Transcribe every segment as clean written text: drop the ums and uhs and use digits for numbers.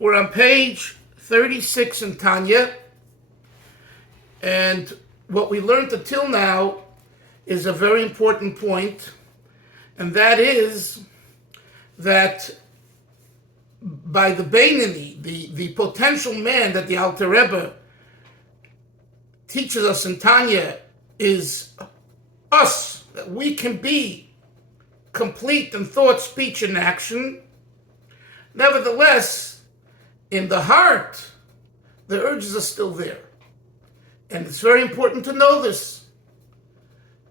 We're on page 36 in Tanya, and what we learned until now is a very important point, and that is that by the Beinoni, the potential man that the Alter Rebbe teaches us in Tanya is us, that we can be complete in thought, speech, and action. Nevertheless, in the heart, the urges are still there. And it's very important to know this.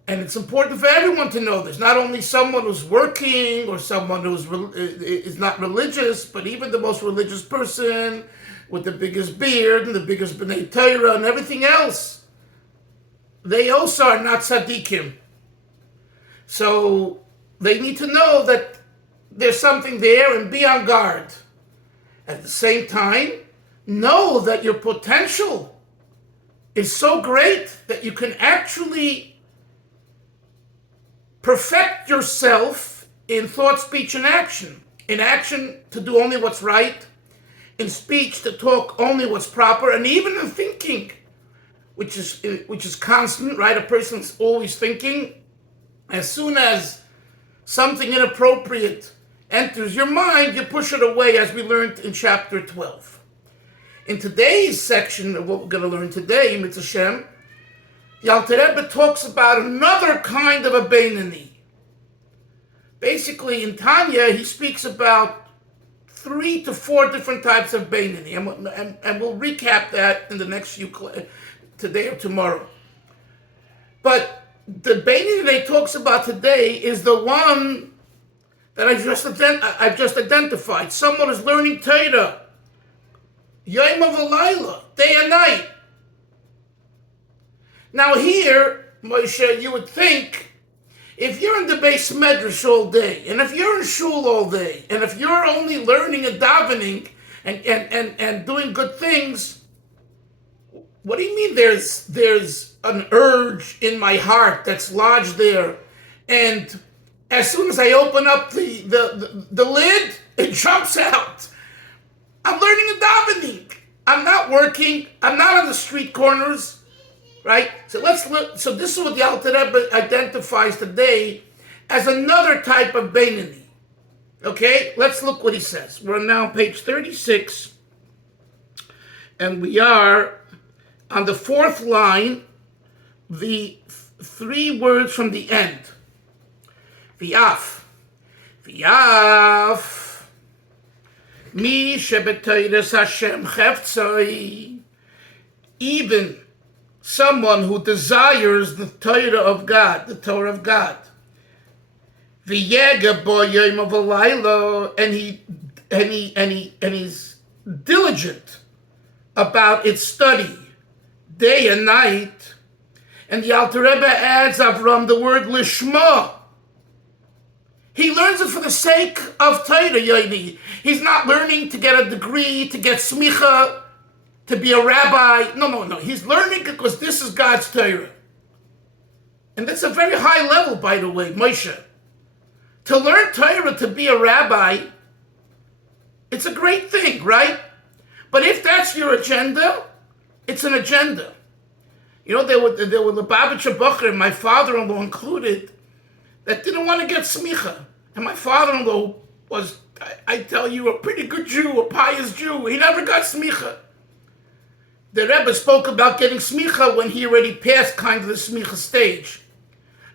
And it's important for everyone to know this. Not only someone who's working or someone who is not religious, but even the most religious person with the biggest beard and the biggest B'nai Torah and everything else. They also are not tzaddikim. So they need to know that there's something there and be on guard. At the same time, know that your potential is so great that you can actually perfect yourself in thought, speech, and action. In action, to do only what's right. In speech, to talk only what's proper. And even in thinking, which is constant, right? A person's always thinking. As soon as something inappropriate enters your mind, you push it away, as we learned in chapter 12. In today's section of what we're going to learn today, Mitzvah Shem, the Alter Rebbe talks about another kind of a Beinoni. Basically, in Tanya, he speaks about 3 to 4 different types of Beinoni, and we'll recap that in the next few, today or tomorrow. But the Beinoni that he talks about today is the one that I've just identified. Someone is learning Torah, Yom V'Layla, day and night. Now here, Moshe, you would think, if you're in the Beis Medrash all day, and if you're in shul all day, and if you're only learning and davening and doing good things, what do you mean there's an urge in my heart that's lodged there, and as soon as I open up the lid, it jumps out? I'm learning and davening. I'm not working. I'm not on the street corners, right? So let's look. So this is what the Alter Rebbe identifies today as another type of Beinoni. Okay, let's look what he says. We're now on page 36, and we are on the 4th line, the 3 words from the end. V'af, mi shebetoides Hashem cheftzoi, even someone who desires the Torah of God, the Torah of God. V'yega bo yom v'laylo, and he's diligent about its study, day and night. And the Alter Rebbe adds Avram the word lishma. He learns it for the sake of Torah, Yoini. He's not learning to get a degree, to get smicha, to be a rabbi. No. He's learning because this is God's Torah. And that's a very high level, by the way, Moshe. To learn Torah, to be a rabbi, it's a great thing, right? But if that's your agenda, it's an agenda. You know, there were Lubavitcher Bacher, my father-in-law included, that didn't want to get smicha. And my father-in-law was, I tell you, a pretty good Jew, a pious Jew. He never got smicha. The Rebbe spoke about getting smicha when he already passed kind of the smicha stage.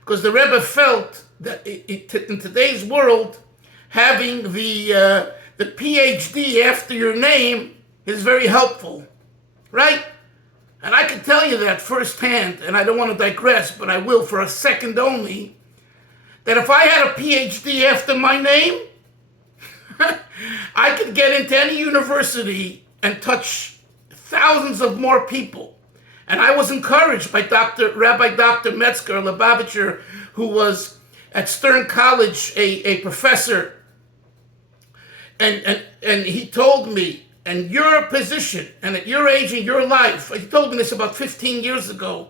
Because the Rebbe felt that in today's world, having the PhD after your name is very helpful, right? And I can tell you that firsthand, and I don't want to digress, but I will for a second only, that if I had a PhD after my name, I could get into any university and touch thousands of more people. And I was encouraged by Rabbi Dr. Metzger Lubavitcher, who was at Stern College a professor. And he told me, and your position, and at your age in your life, he told me this about 15 years ago,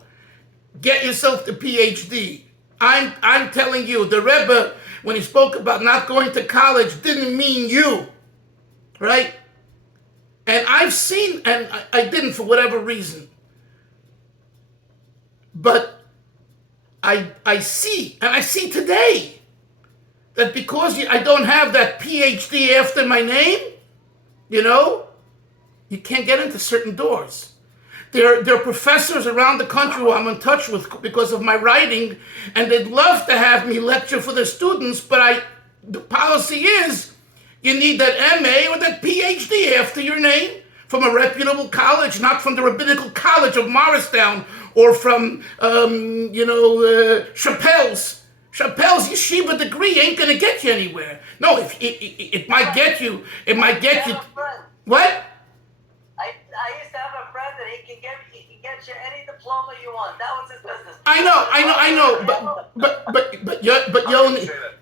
get yourself the PhD. I'm telling you, the Rebbe, when he spoke about not going to college, didn't mean you, right? And I've seen, and I didn't for whatever reason, but I see, and I see today, that because I don't have that PhD after my name, you can't get into certain doors. There are professors around the country who I'm in touch with because of my writing, and they'd love to have me lecture for their students, but the policy is you need that MA or that PhD after your name from a reputable college, not from the Rabbinical College of Morristown or from, Chappelle's. Chappelle's yeshiva degree ain't going to get you anywhere. No, if it might get you. It might get you. What? I used to have a friend that he can get you any diploma you want. That was his business. I know, but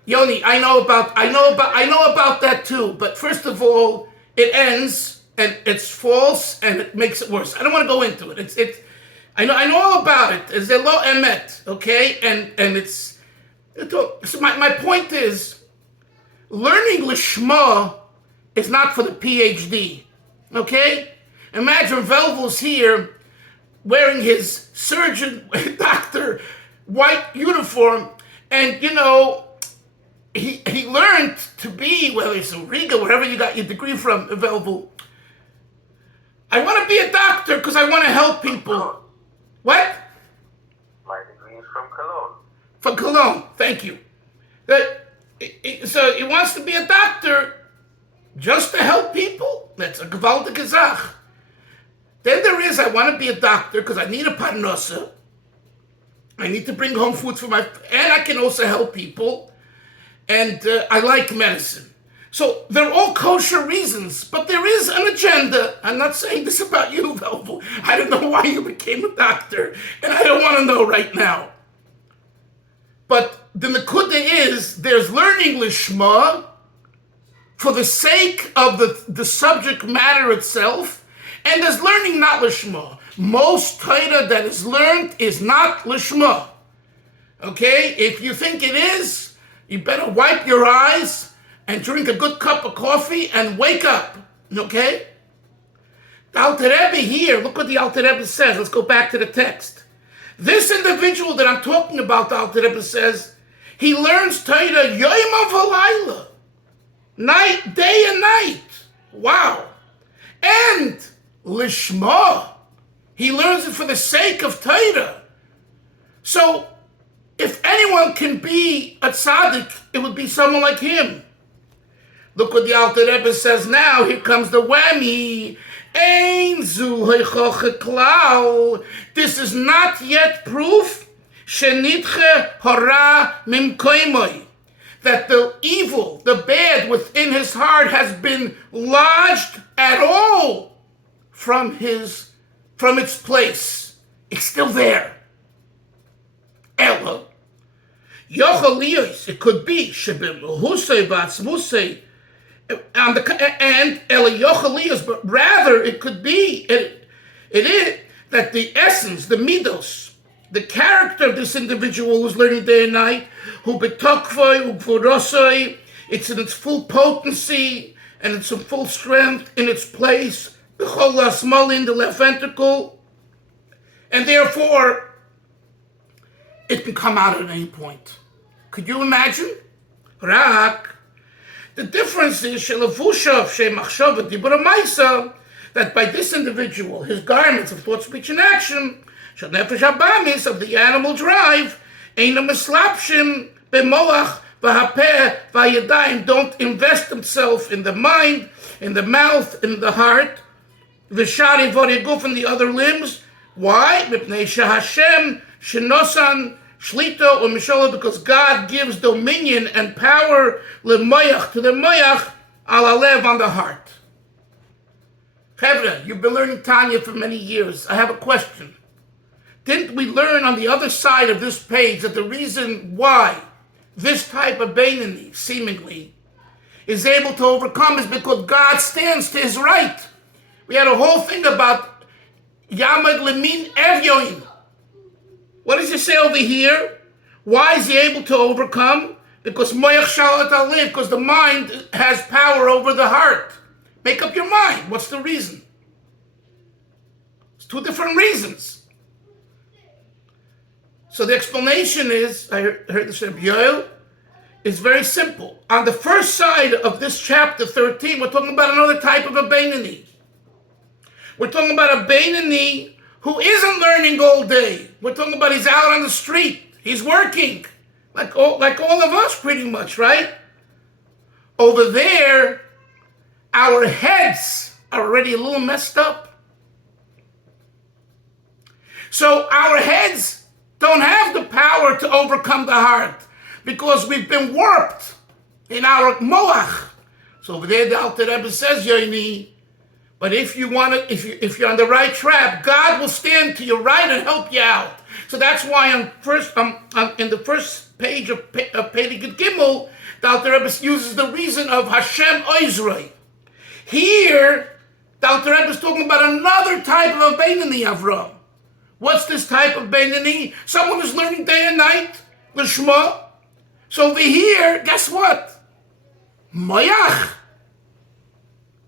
Yoni, I know about that too. But first of all, it ends and it's false and it makes it worse. I don't want to go into it. I know all about it. It's a lo emet, okay, and it's. So my point is, learning lishma is not for the PhD, okay? Imagine Velvel's here wearing his surgeon, doctor, white uniform, and, he learned to be, whether it's in Riga, wherever you got your degree from, Velvel. I want to be a doctor because I want to help people. What? My degree is from Cologne. From Cologne, thank you. So he wants to be a doctor just to help people. That's a gewaltige Sache. Then there is, I want to be a doctor because I need a parnasa. I need to bring home food and I can also help people. And I like medicine. So they're all kosher reasons, but there is an agenda. I'm not saying this about you, Velvel. I don't know why you became a doctor, and I don't want to know right now. But the nekuda is, there's learning lishma for the sake of the subject matter itself, and there's learning not lishma. Most Torah that is learned is not lishma. Okay? If you think it is, you better wipe your eyes and drink a good cup of coffee and wake up. Okay? The Alter Rebbe here, look what the Alter Rebbe says. Let's go back to the text. This individual that I'm talking about, the Alter Rebbe says, he learns Torah yoyma v'layla, night, day and night. Wow. And lishma, he learns it for the sake of Torah. So, if anyone can be a tzaddik, it would be someone like him. Look what the Alter Rebbe says now. Here comes the whammy. Ein zu heichoche klau. This is not yet proof shenitche hora mimkoimoi, that the evil, the bad within his heart has been lodged at all from its place. It's still there. Ella, yochalios, it could be shebim husay batzmusay, and Eliyochalias, but rather it could be, it is that the essence, the midos, the character of this individual who's learning day and night, who betokvoi, uvurosoi, it's in its full potency and it's in full strength in its place, the chol asmalin, the left ventricle, and therefore it can come out at any point. Could you imagine? Rak. The difference is that by this individual, his garments of thought, speech, and action, of the animal drive, don't invest himself in the mind, in the mouth, in the heart, in the other limbs. Why? Shlita or Mishola, because God gives dominion and power lemoyach to the moyach alalev on the heart. Chevra, you've been learning Tanya for many years. I have a question. Didn't we learn on the other side of this page that the reason why this type of Beinoni, seemingly, is able to overcome is because God stands to his right? We had a whole thing about Yamad Lemin Evyoin. What does it say over here? Why is he able to overcome? Because Moyach Shalat Aliv, because the mind has power over the heart. Make up your mind. What's the reason? It's two different reasons. So the explanation is, I heard this from Yoel, is very simple. On the first side of this chapter 13, we're talking about another type of a Beinani. We're talking about a Beinani who isn't learning all day. We're talking about he's out on the street. He's working. Like all of us pretty much, right? Over there, our heads are already a little messed up. So our heads don't have the power to overcome the heart because we've been warped in our moach. So over there, the Alter Rebbe says, Yoini, but if you want to, if you're on the right track, God will stand to your right and help you out. So that's why in the first page of Perek Gimel, the Alter Rebbe uses the reason of Hashem Oizrei. Here, the Alter Rebbe is talking about another type of a Beinani, Avram. What's this type of Beinani? Someone who's learning day and night, L'shma. So over here, guess what? Mayach.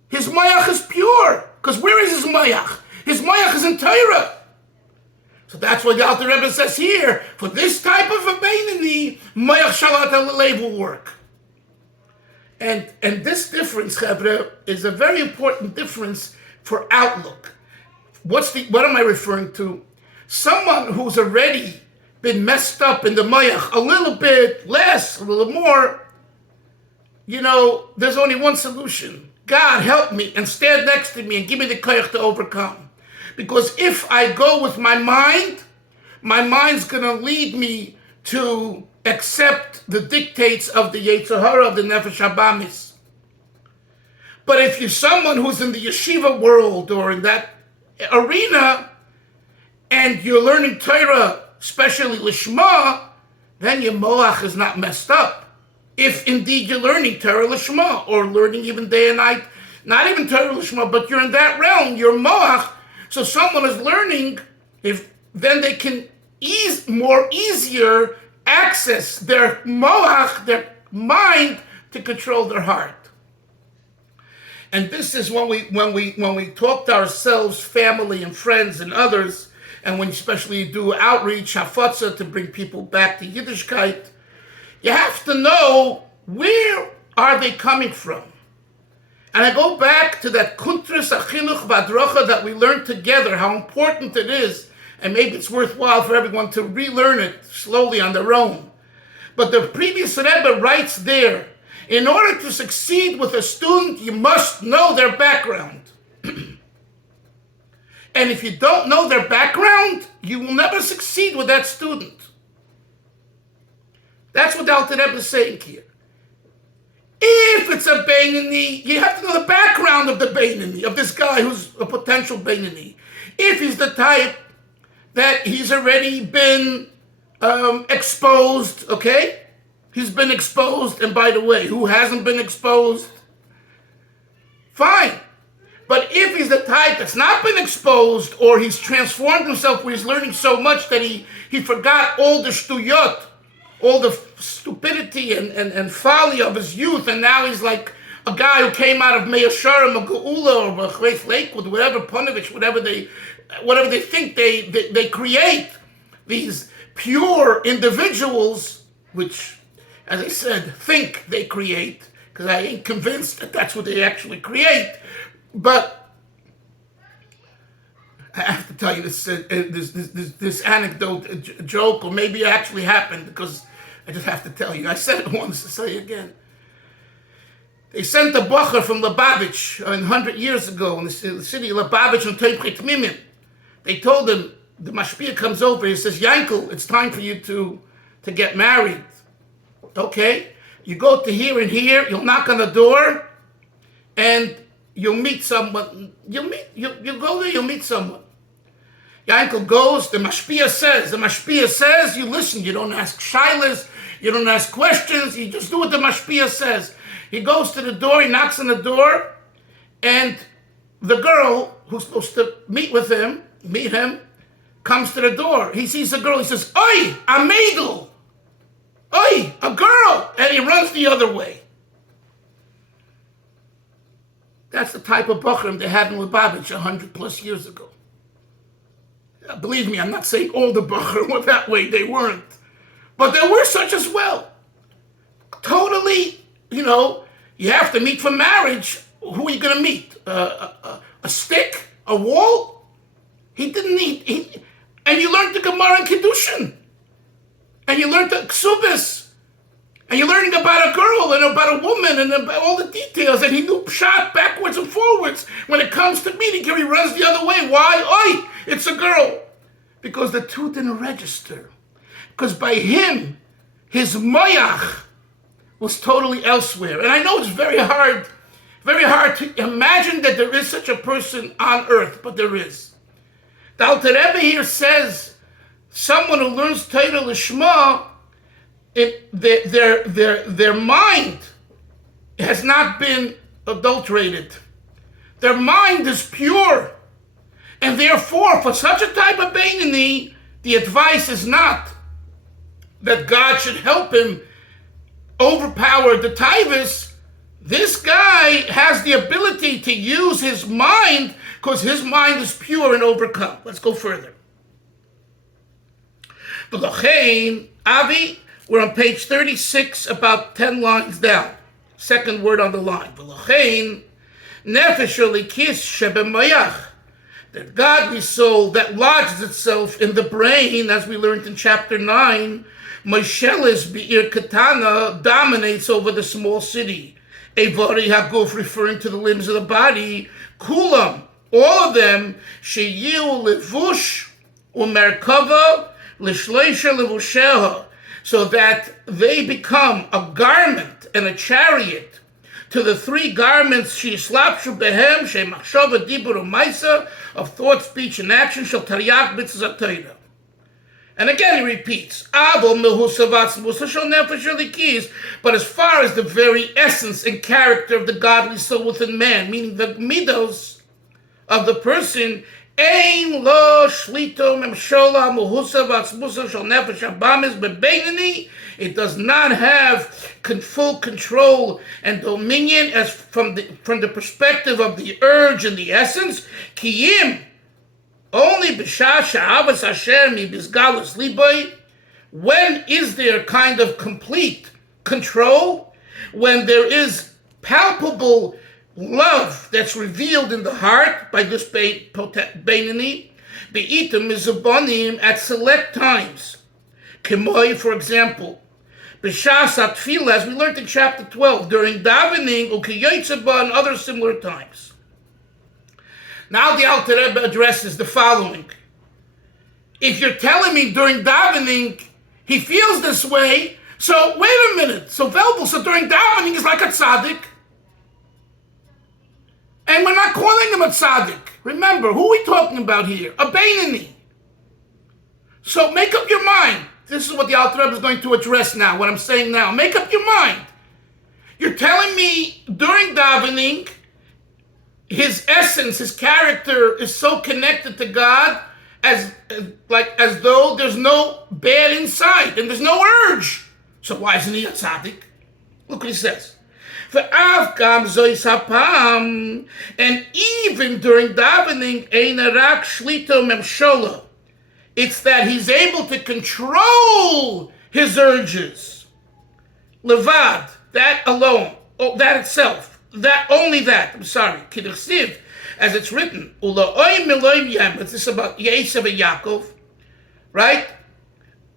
His mayach is pure. Because where is his mayach? His mayach is in Torah. So that's what the Alter Rebbe says here. For this type of a Beinani, mayach shalat al-lev will work. And this difference, Chevre, is a very important difference for outlook. What am I referring to? Someone who's already been messed up in the mayach a little bit less, a little more, there's only one solution. God, help me and stand next to me and give me the koyach to overcome. Because if I go with my mind's going to lead me to accept the dictates of the Yetzer Hara, of the Nefesh Habamis. But if you're someone who's in the yeshiva world or in that arena, and you're learning Torah, especially Lishma, then your moach is not messed up. If indeed you're learning Torah Lishma, or learning even day and night, not even Torah Lishma, but you're in that realm, your moach. So someone is learning, then they can easier access their moach, their mind, to control their heart. And this is when we talk to ourselves, family and friends and others, and when especially you do outreach, hafatza, to bring people back to Yiddishkeit, you have to know where are they coming from. And I go back to that kuntras achinuch v'adracha that we learned together, how important it is, and maybe it's worthwhile for everyone to relearn it slowly on their own. But the previous Rebbe writes there, in order to succeed with a student, you must know their background. And if you don't know their background, you will never succeed with that student. That's what the Alter Rebbe is saying here. If it's a Beinani, you have to know the background of the Beinani, of this guy who's a potential Beinani. If he's the type that he's already been exposed, okay? He's been exposed, and by the way, who hasn't been exposed? Fine. But if he's the type that's not been exposed, or he's transformed himself where he's learning so much that he forgot all the shtuyot, all the stupidity and folly of his youth, and now he's like a guy who came out of Me'asharim or Geula or Bechreif Lakewood, whatever, Ponovich, whatever they think they create, these pure individuals, which, as I said, think they create, because I ain't convinced that that's what they actually create. But I have to tell you this anecdote, a joke, or maybe it actually happened, because I just have to tell you. I said it once, to say it again. They sent a bacher from Lubavitch 100 years ago in the city of Lubavitch on Teichei Tmimim. They told him, the mashpia comes over, he says, Yankel, it's time for you to get married. Okay, you go to here and here, you'll knock on the door, and you'll meet someone. You go there, you'll meet someone. Yankel goes, the mashpia says, you listen, you don't ask shilas, you don't ask questions, you just do what the mashpia says. He goes to the door, he knocks on the door, and the girl who's supposed to meet him, comes to the door. He sees the girl, he says, Oi, a maidel! Oi, a girl! And he runs the other way. That's the type of Bachrim they had in Lubavitch 100 plus years ago. Believe me, I'm not saying all the Bachrim were that way. They weren't. But there were such as well. Totally, you have to meet for marriage. Who are you going to meet? A stick? A wall? He didn't need... and you learned the Gemara and Kiddushin. And you learned the Ksubis. And you're learning about a girl and about a woman and about all the details. And he knew Pshat backwards and forwards. When it comes to meeting her, he runs the other way. Why? Oi, it's a girl. Because the two didn't register. Because by him, his moyach was totally elsewhere. And I know it's very hard to imagine that there is such a person on earth, but there is. The Alter Rebbe here says, someone who learns Torah Lishma, their mind has not been adulterated. Their mind is pure. And therefore, for such a type of Beinoni, the advice is not that God should help him overpower the Taivas. This guy has the ability to use his mind because his mind is pure and overcome. Let's go further. V'lochein, Avi, we're on page 36, about 10 lines down. Second word on the line. V'lochein, nefesh elikis shebemayach. The godly soul that lodges itself in the brain, as we learned in chapter 9, Mosheles Be'ir Katana dominates over the small city. Evari Haguf, referring to the limbs of the body. Kulam, all of them, Sheyiu Levush Umerkava Lishleisha Levusheha, so that they become a garment and a chariot to the three garments Sheyislapshu Behem, Shemachshava Dibur Umaisa, of thought, speech, and action, Shel Tariach Mitzvah Torah. And again he repeats, but as far as the very essence and character of the godly soul within man, meaning the midos of the person, it does not have full control and dominion as from the perspective of the urge and the essence. Kiyim, only when is there kind of complete control? When there is palpable love that's revealed in the heart by this Beinoni, Be'itim mizubonim at select times. Kemoi, for example, B'shas atfila, as we learned in chapter 12, during davening, ukiyotzeba, and other similar times. Now the Alter Rebbe addresses the following. If you're telling me during davening he feels this way, so wait a minute. So during davening is like a tzaddik. And we're not calling him a tzaddik. Remember, who are we talking about here? A Beinoni. So make up your mind. This is what the Alter Rebbe is going to address now, what I'm saying now. Make up your mind. You're telling me during davening, his essence, his character is so connected to God as though there's no bad inside and there's no urge. So why isn't he a tzaddik? Look what he says. And even during davening, it's that he's able to control his urges. Levad, that alone, that itself, that only that. I'm sorry, Kiddusiv, as it's written. This is about Yosef and Yaakov, right?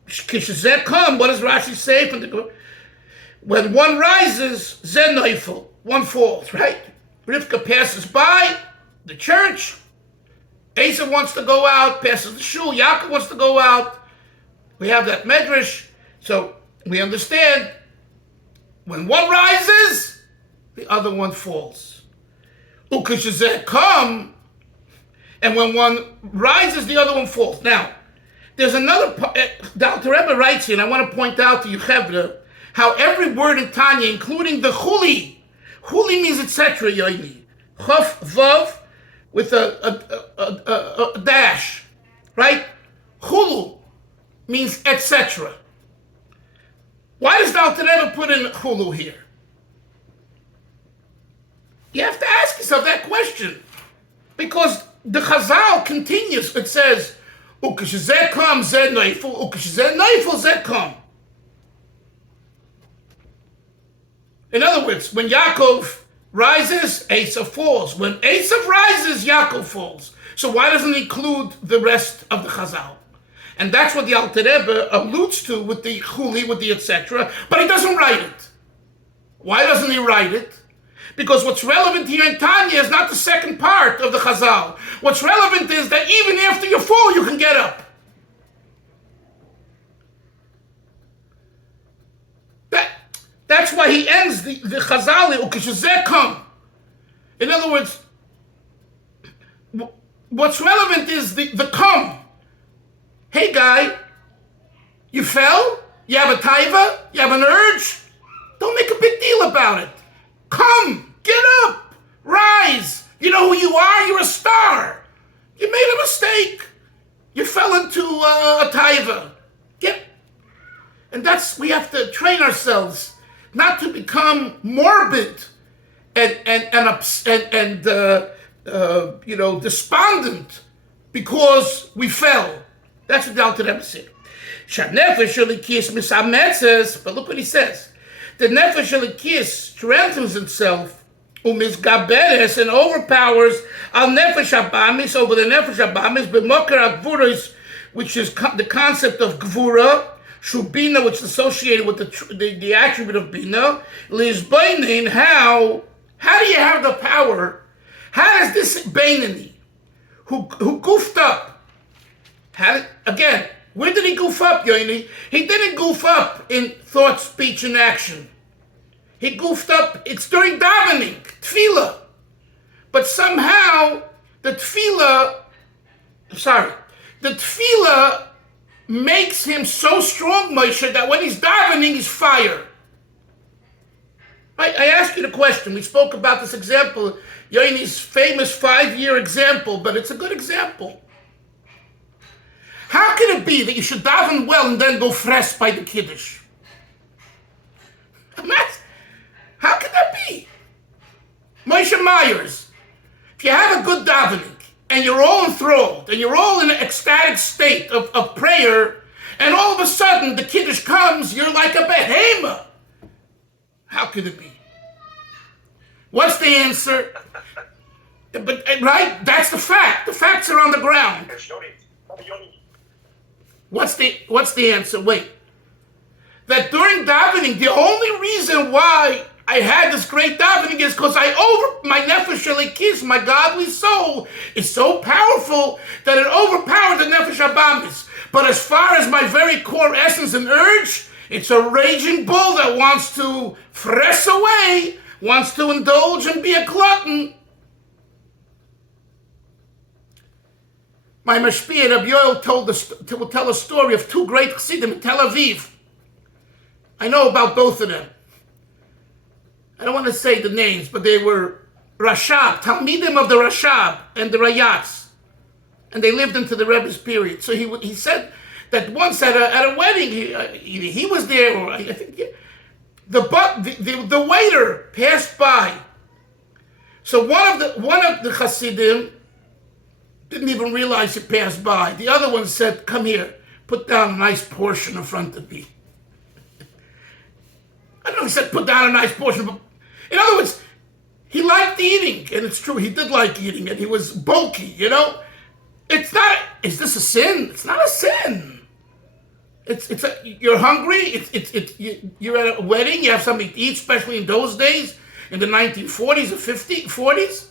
Kishazeh come. What does Rashi say from the? When one rises, zenoifel, one falls, right? Rivka passes by the church. Esav wants to go out, passes the shul. Yaakov wants to go out. We have that medrash. So we understand when one rises, the other one falls. Ukashazeh come, and when one rises, the other one falls. Now, there's another part. The Alter Rebbe writes here, and I want to point out to you, Chevra, how every word in Tanya, including the chuli means etc. Yoini, chaf vav with a dash, right? Chulu means etc. Why does the Alter Rebbe put in chulu here? You have to ask yourself that question. Because the Chazal continues. It says, Ukeshizeh kam zeh neifel, ukeshizeh neifel zeh kam. In other words, when Yaakov rises, Esav falls. When Esav rises, Yaakov falls. So why doesn't he include the rest of the Chazal? And that's what the Alter Rebbe alludes to with the Chuli, with the etc. But he doesn't write it. Why doesn't he write it? Because what's relevant here in Tanya is not the second part of the Chazal. What's relevant is that even after you fall, you can get up. That's why he ends the Chazal, Ukeshizeh kam. In other words, what's relevant is the come. Hey guy, you fell? You have a taiva? You have an urge? Don't make a big deal about it. Come, get up, rise. You know who you are? You're a star. You made a mistake. You fell into a taiva. And we have to train ourselves not to become morbid and despondent because we fell. That's what the Alter Rebbe said. But look what he says. The nefesh elikis strengthens itself, umisgaberes, and overpowers al nefesh abamis, over the nefesh abamis, b'moker agvuros, which is the concept of gvura, shubina, which is associated with the attribute of bina. Lizbainin, how do you have the power? How does this Bainani, who goofed up, again, where did he goof up, Yoini? He didn't goof up in thought, speech, and action. He goofed up, it's during davening, tefillah. But somehow, the tefillah makes him so strong, Moshe, that when he's davening, he's fire. I asked you the question. We spoke about this example, Yoini's famous 5-year example, but it's a good example. How can it be that you should daven well and then go fresh by the Kiddush? How can that be? Moshe Myers, if you have a good davening, and you're all enthralled, and you're all in an ecstatic state of prayer, and all of a sudden the Kiddush comes, you're like a behema. How could it be? What's the answer? But right, that's the fact. The facts are on the ground. What's the answer? Wait. That during davening, the only reason why I had this great davening is because my nefesh elikis, my godly soul, is so powerful that it overpowered the nefesh abamis. But as far as my very core essence and urge, it's a raging bull that wants to fress away, wants to indulge and be a glutton. My mashpia, Rabbi Yoel, will tell a story of 2 great chassidim in Tel Aviv. I know about both of them. I don't want to say the names, but they were Rashab, Talmidim of the Rashab and the Rayatz. And they lived into the Rebbe's period. So he said that once at a wedding, he was there, or I think the waiter passed by. So one of the Hasidim didn't even realize he passed by. The other one said, "Come here, put down a nice portion in front of me." I don't know if he said put down a nice portion, but in other words, he liked eating, and it's true, he did like eating, and he was bulky, you know? Is this a sin? It's not a sin. You're hungry, you're at a wedding, you have something to eat, especially in those days, in the 1940s or 40s.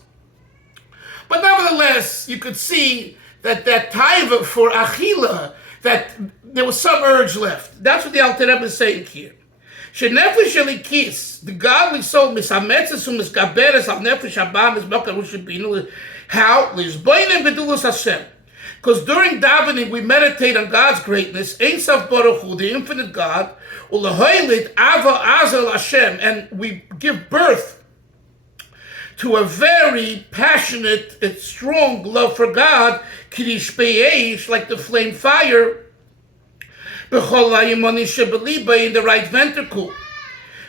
But nevertheless, you could see that taiva for achila, that there was some urge left. That's what the Alter Rebbe is saying here. Shenefesh elikis, the godly soul, misametzes u'misgaberes al nefesh abamis b'karush. How? Lizboinem b'dulus Hashem. Because during davening we meditate on God's greatness, Ein Sof Baruch Hu, the infinite God, u'lehoilit ava azel Hashem, and we give birth to a very passionate and strong love for God, kirish be'esh, like the flame fire, in the right ventricle.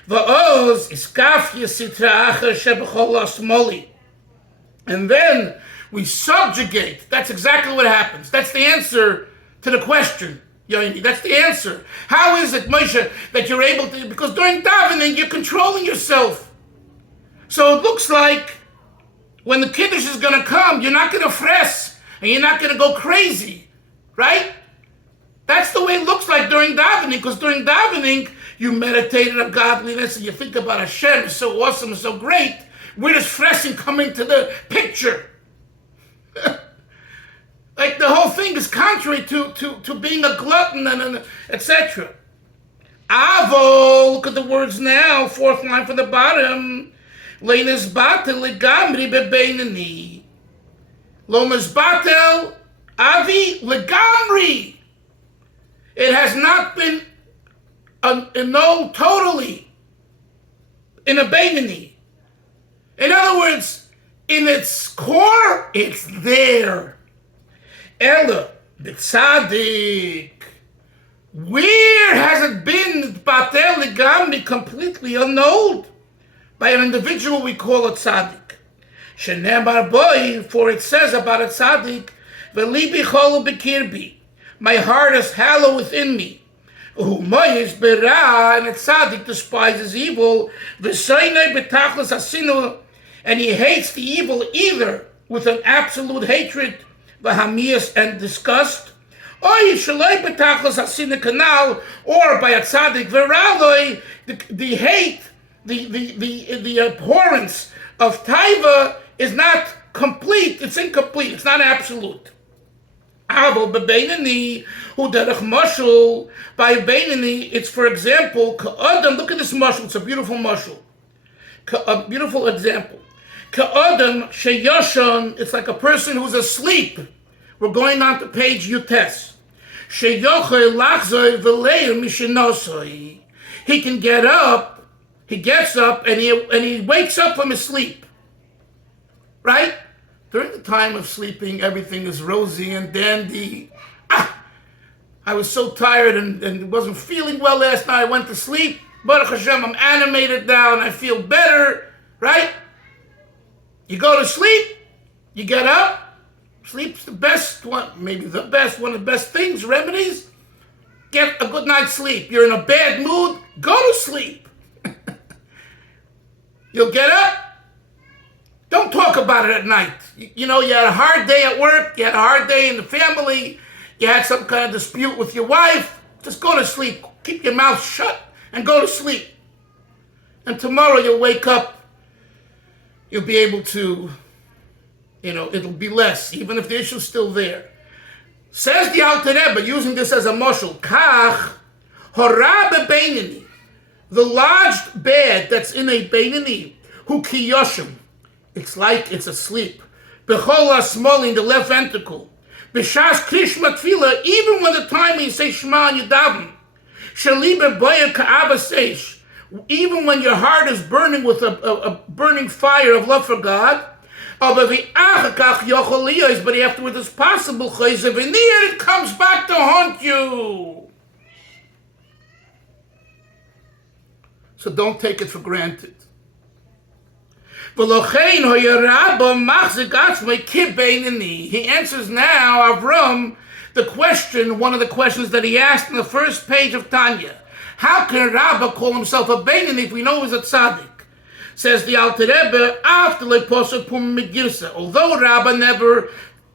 Va'oz iskafya sitra acher shebechol asmoli. And then we subjugate. That's exactly what happens. That's the answer to the question. Yoini, that's the answer. How is it, Moshe, that you're able to, because during davening, you're controlling yourself. So it looks like when the Kiddush is going to come, you're not going to fress, and you're not going to go crazy, right? That's the way it looks like during davening, because during davening, you meditated on godliness, and you think about Hashem, it's so awesome, it's so great. Where does fressing come into the picture? Like the whole thing is contrary to being a glutton and etc. Avo, look at the words now, fourth line from the bottom. Leinas batel legamri bebeinani. Lomas batel avi legamri. It has not been no totally in a beinani. In other words, in its core, it's there. Ella, the tzaddik. Where has it been batel legamri, completely annulled by an individual we call a tzaddik? Shenemar boy, for it says about a tzaddik, v'libi cholu b'kirbi, my heart is hollow within me. U'moyish bera, and a tzaddik despises evil, v'soynei b'tachlis asinu, and he hates the evil either with an absolute hatred, v'hamias, and disgust, or shalei b'tachlis asinu kanal, or by a tzaddik v'raloi, the hate, the abhorrence of taiva is not complete, it's incomplete, it's not absolute. Avo b'beinani, hu derech mashul, by beinani, it's, for example, ka'adam, look at this mashul, it's a beautiful mashul, a beautiful example. Ka'adam sheyashon, it's like a person who's asleep. We're going on to page Yutes. Sheyochei lachzoi v'leir mishinosoi. He can get up, he gets up, and he wakes up from his sleep. Right? During the time of sleeping, everything is rosy and dandy. I was so tired and wasn't feeling well last night. I went to sleep. Baruch Hashem, I'm animated now and I feel better. Right? You go to sleep, you get up, sleep's the best one, maybe the best, one of the best things, remedies. Get a good night's sleep. You're in a bad mood, go to sleep. You'll get up, don't talk about it at night. You know, you had a hard day at work, you had a hard day in the family, you had some kind of dispute with your wife, just go to sleep. Keep your mouth shut and go to sleep. And tomorrow you'll wake up, you'll be able to, it'll be less, even if the issue's still there. Says the Alter Rebbe, using this as a mashal, Kach, hora b'beinani, the lodged bed that's in a beinani, hu kiyoshim, it's like it's asleep. B'chol ha'smol, in the left ventricle. B'shas krishma tefillah, even when the time you say Shema and you daven. Shalibe boya ka'aba seish, even when your heart is burning with a burning fire of love for God. But afterwards it's possible, it comes back to haunt you. So don't take it for granted. He answers now, Avram, the question, one of the questions that he asked in the first page of Tanya. How can Rabbah call himself a Beinani if we know he's a tzaddik? Says the Alter Rebbe, after Leposah Pum Megirsa, although Rabbah never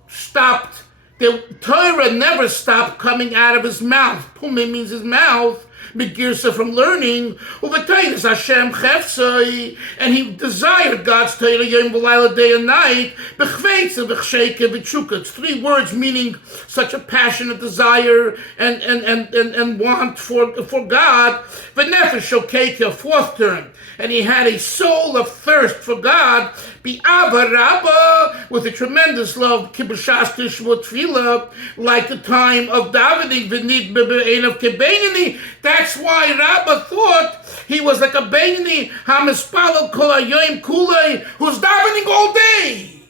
stopped, the Torah never stopped coming out of his mouth. Pum means his mouth. Megirsa from learning, Uvataydis Hashem Chefsai, and he desired God's Torah Yom V'Layla, day and night. B'chveitza v'chsheike v'tshuka. It's 3 words meaning such a passionate desire and want for God. V'nefesh shokeika, 4th term, and he had a soul of thirst for God. Bi'ava Rabbah, with a tremendous love, kibashas tishmot tefillah, like the time of davening, v'nid be'einav kebeinani. That's why Rabbah thought he was like a Beinani, hamispalo kol hayoim kulei, who's davening all day.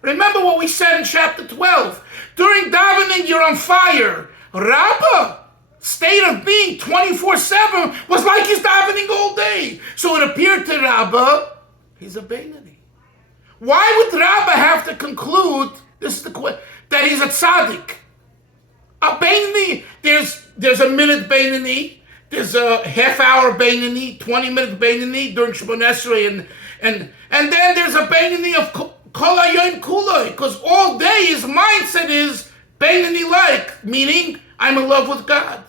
Remember what we said in chapter 12. During davening, you're on fire. Rabbah, state of being 24/7 was like he's davening all day. So it appeared to Rabbah, he's a Beinani. Why would Rabbah have to conclude, this is the question, that he's a tzaddik? A Beinani, there's a minute Beinani, there's a half-hour Beinani, 20-minute Beinani during Shemona Esrei, and then there's a Beinani of Kol Hayom Kuloi, because all day his mindset is Beinani-like, meaning I'm in love with God.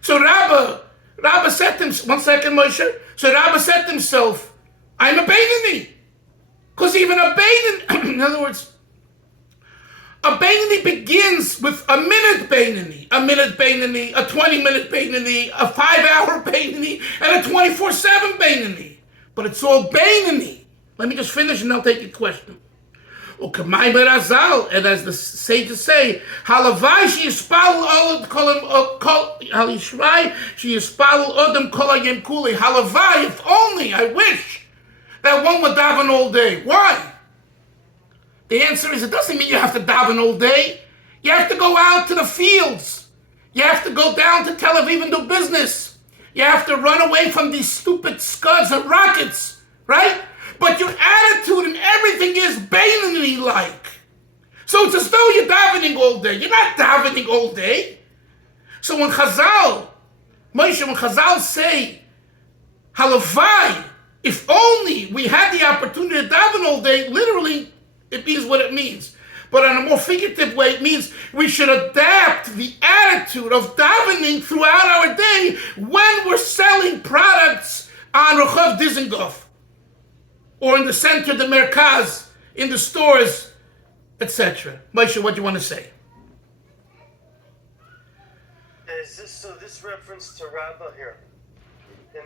So Rabbah said to himself, one second, Moshe. So Rabbah said to himself, I'm a Beinani. Because even a Beinani, in other words, a Beinani begins with a minute Beinani, a 20-minute Beinani, a 5-hour Beinani, and a 24/7 Beinani. But it's all Beinani. Let me just finish and I'll take your question. And as the sages say, Halavai she yispal odem kol hayom kulei. Halavai, if only, I wish that one would daven all day. Why? The answer is, it doesn't mean you have to daven all day. You have to go out to the fields. You have to go down to Tel Aviv and do business. You have to run away from these stupid scuds and rockets, right? But your attitude and everything is Beinani-like. So it's as though you're davening all day. You're not davening all day. So when Chazal say, Halavai, if only we had the opportunity to daven all day, literally, it means what it means. But in a more figurative way, it means we should adapt the attitude of davening throughout our day when we're selling products on Rehov Dizengoff, or in the center, the Merkaz, in the stores, etc. Moshe, what do you want to say? So this reference to Rabbah here, in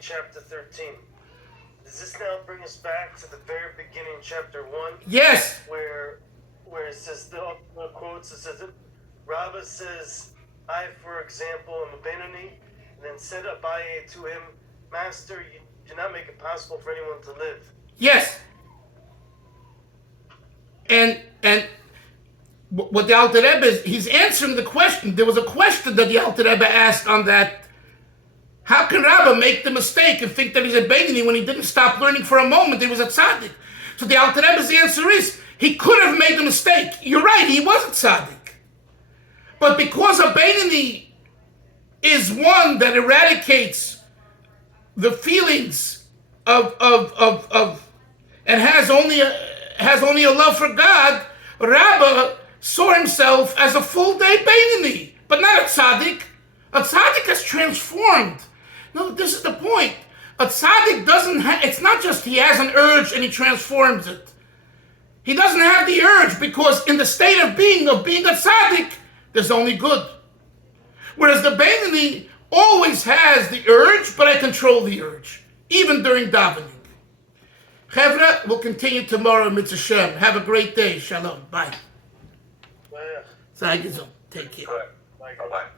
chapter 13, does this now bring us back to the very beginning, chapter 1? Yes. Where it says, the quotes, it says, Rabbah says, I, for example, am a Beinani, and then said Abaye to him, Master, you do not make it possible for anyone to live. Yes. And what the Alter Rebbe is, he's answering the question. There was a question that the Alter Rebbe asked on that. How can Rabbah make the mistake and think that he's a Beinani when he didn't stop learning for a moment? He was a tzaddik. So the Alter Rebbe's answer is, he could have made the mistake. You're right, he was a tzaddik. But because a Beinani is one that eradicates the feelings of and has only a love for God, Rabbah saw himself as a full day Beinani, but not a tzaddik. A tzaddik has transformed. No, this is the point. A tzaddik doesn't have, it's not just he has an urge and he transforms it. He doesn't have the urge because in the state of being a tzaddik, there's only good. Whereas the Beinani always has the urge, but I control the urge, even during davening. Chevra, we'll continue tomorrow, Mitzvah Shem. Have a great day. Shalom. Bye. Yeah. Zayizum. Take care. Bye-bye.